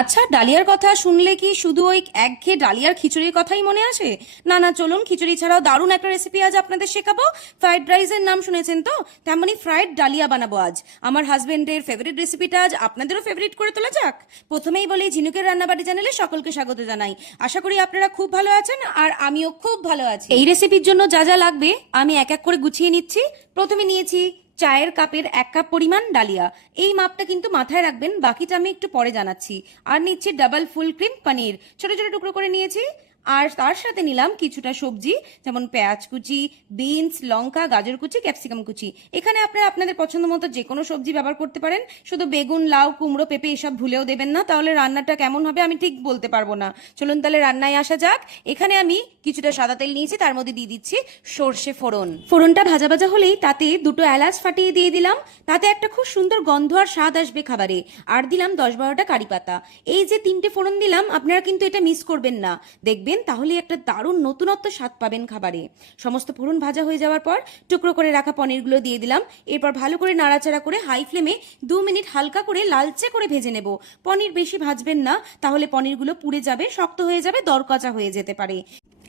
আচ্ছা ডালিয়ার কথা শুনলে কি শুধু ওই একঘেয়ে ডালিয়ার খিচুড়ির কথাই মনে আসে? না না, চলুন, খিচুড়ি ছাড়াও দারুণ একটা রেসিপি আজ আপনাদের শেখাবো। ফ্রাইড রাইসের নাম শুনেছেন তো? তেমনই ফ্রাইড ডালিয়া বানাবো আজ। আমার হাজবেন্ডের ফেভারিট রেসিপিটা আজ আপনাদেরও ফেভারিট করে তোলা যাক। প্রথমেই বলি, ঝিনুকের রান্নাবাড়ি চ্যানেলে সকলকে স্বাগত জানাই। আশা করি আপনারা খুব ভালো আছেন আর আমিও খুব ভালো আছি। এই রেসিপির জন্য যা যা লাগবে, আমি এক এক করে গুছিয়ে নিচ্ছি। প্রথমে নিয়েছি চায়ের কাপের এক কাপ পরিমাণ ডালিয়া। এই মাপটা কিন্তু মাথায় রাখবেন, বাকিটা আমি একটু পরে জানাচ্ছি। আর নিচ্ছে ডাবল ফুল ক্রিম পনির ছোট ছোট টুকরো করে নিয়েছি। আর তার সাথে নিলাম কিছুটা সবজি, যেমন পেঁয়াজ কুচি, বিনস, লঙ্কা, গাজর কুচি, ক্যাপসিকাম কুচি। এখানে আপনারা আপনাদের পছন্দ মতো যে কোনো সবজি ব্যবহার করতে পারেন। শুধু বেগুন, লাউ, কুমড়ো, পেঁপে এসব ভুলেও দেবেন না। তাহলে রান্নাটা কেমন হবে আমি ঠিক বলতে পারব না। চলুন তাহলে রান্নায় আসা যাক। এখানে আমি কিছুটা সাদা তেল নিয়েছি, তার মধ্যে দিয়ে দিচ্ছি সর্ষে ফোড়ন। ফোড়নটা ভাজা ভাজা হলেই তাতে দুটো এলাচ ফাটিয়ে দিয়ে দিলাম। তাতে একটা খুব সুন্দর গন্ধ আর স্বাদ আসবে খাবারে। আর দিলাম দশ বারোটা কারি পাতা। এই যে তিনটে ফোড়ন দিলাম, আপনারা কিন্তু এটা মিস করবেন না। দেখবেন তাহলে একটা দারুণ নতুনত্ব স্বাদ পাবেন খাবারে। সমস্ত ফোড়ন ভাজা হয়ে যাওয়ার পর টুকরো করে রাখা পনিরগুলো দিয়ে দিলাম। এরপর ভালো করে নাড়াচাড়া করে হাই ফ্লেমে দু মিনিট হালকা করে লালচে করে ভেজে নেব। পনির বেশি ভাজবেন না, তাহলে পনিরগুলো পুড়ে যাবে, শক্ত হয়ে যাবে, দরকচা হয়ে যেতে পারে।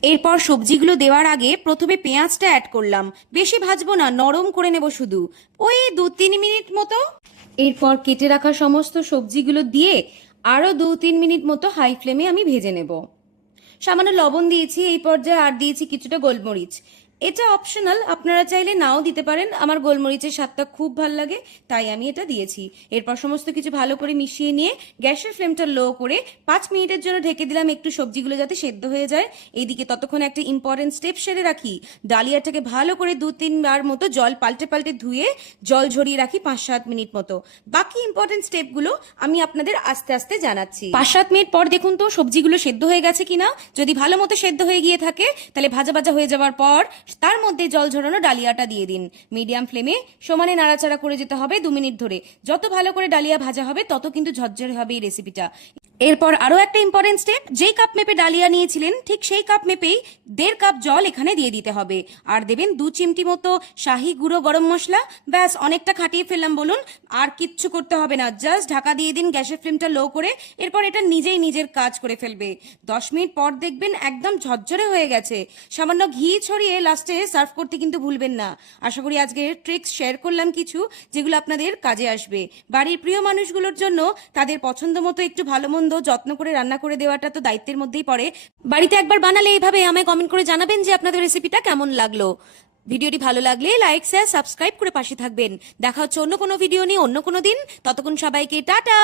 এরপর সবজিগুলো দেওয়ার আগে প্রথমে পেঁয়াজটা অ্যাড করলাম। বেশি ভাজবো না, নরম করে নেব শুধু। ওই দু তিন মিনিট মতো। এরপর কেটে রাখা সমস্ত সবজিগুলো দিয়ে আরও দু তিন মিনিট মতো হাই ফ্লেমে আমি ভেজে নেব। সামান্য লবণ দিয়েছি এই পর্যায়ে আর দিয়েছি কিছুটা গোলমরিচ। এটা অপশনাল আপনারা চাইলে নাও দিতে পারেন। আমার গোলমরিচের স্বাদটা খুব ভালো লাগে, তাই আমি এটা দিয়েছি। এরপর সমস্ত কিছু ভালো করে মিশিয়ে নিয়ে গ্যাসের ফ্লেমটা লো করে পাঁচ মিনিটের জন্য ঢেকে দিলাম একটু সবজিগুলো যাতে সেদ্ধ হয়ে যায়। এদিকে ততক্ষণ একটা ইম্পর্টেন্ট স্টেপ সেরে রাখি। ডালিয়াটাকে ভালো করে দু তিনবার মতো জল পাল্টে পাল্টে ধুয়ে জল ঝরিয়ে রাখি পাঁচ সাত মিনিট মতো। বাকি ইম্পর্টেন্ট স্টেপগুলো আমি আপনাদের আস্তে আস্তে জানাচ্ছি। পাঁচ সাত মিনিট পর দেখুন তো সবজিগুলো সেদ্ধ হয়ে গেছে কিনা। যদি ভালো মতো সেদ্ধ হয়ে গিয়ে থাকে, তাহলে ভাজা ভাজা হয়ে যাওয়ার পর তার মধ্যে জল ঝরানো ডালিয়াটা দিয়ে দিন। মিডিয়াম ফ্লেমে সমানে নাড়াচাড়া করে যেতে হবে দু মিনিট ধরে। যত ভালো করে ডালিয়া ভাজা হবে, তত কিন্তু ঝরঝরে হবে এই রেসিপিটা এরপর আরও একটা ইম্পর্টেন্ট স্টেপ যেই কাপ মেপে ডালিয়া নিয়েছিলেন, ঠিক সেই কাপ মেপেই দেড় কাপ জল এখানে দিয়ে দিতে হবে। আর দেবেন দু চিমটি মতো শাহি গুঁড়ো গরম মশলা। ব্যাস, অনেকটা খাটিয়ে ফেললাম, বলুন। আর কিচ্ছু করতে হবে না জাস্ট ঢাকা দিয়ে দিন গ্যাসের ফ্লেমটা লো করে, এরপর এটা নিজেই নিজের কাজ করে ফেলবে। দশ মিনিট পর দেখবেন একদম ঝরঝরে হয়ে গেছে। সামান্য ঘি ছড়িয়ে লাস্টে সার্ভ করতে কিন্তু ভুলবেন না। আশা করি আজকে ট্রিক্স শেয়ার করলাম কিছু, যেগুলো আপনাদের কাজে আসবে। বাড়ির প্রিয় মানুষগুলোর জন্য তাদের পছন্দ মতো একটু ভালো মন্দ যত্ন করে রান্না করে দেওয়াটা তো দায়িত্বের মধ্যেই পড়ে। বাড়িতে একবার বানালে এইভাবে আমায় কমেন্ট করে জানাবেন যে আপনাদের রেসিপিটা কেমন লাগল। ভিডিওটি ভালো লাগলে লাইক শেয়ার সাবস্ক্রাইব করে পাশে থাকবেন। দেখা হচ্ছে অন্য কোনো ভিডিও নিয়ে অন্য কোনো দিন। ততক্ষণ সবাইকে টাটা!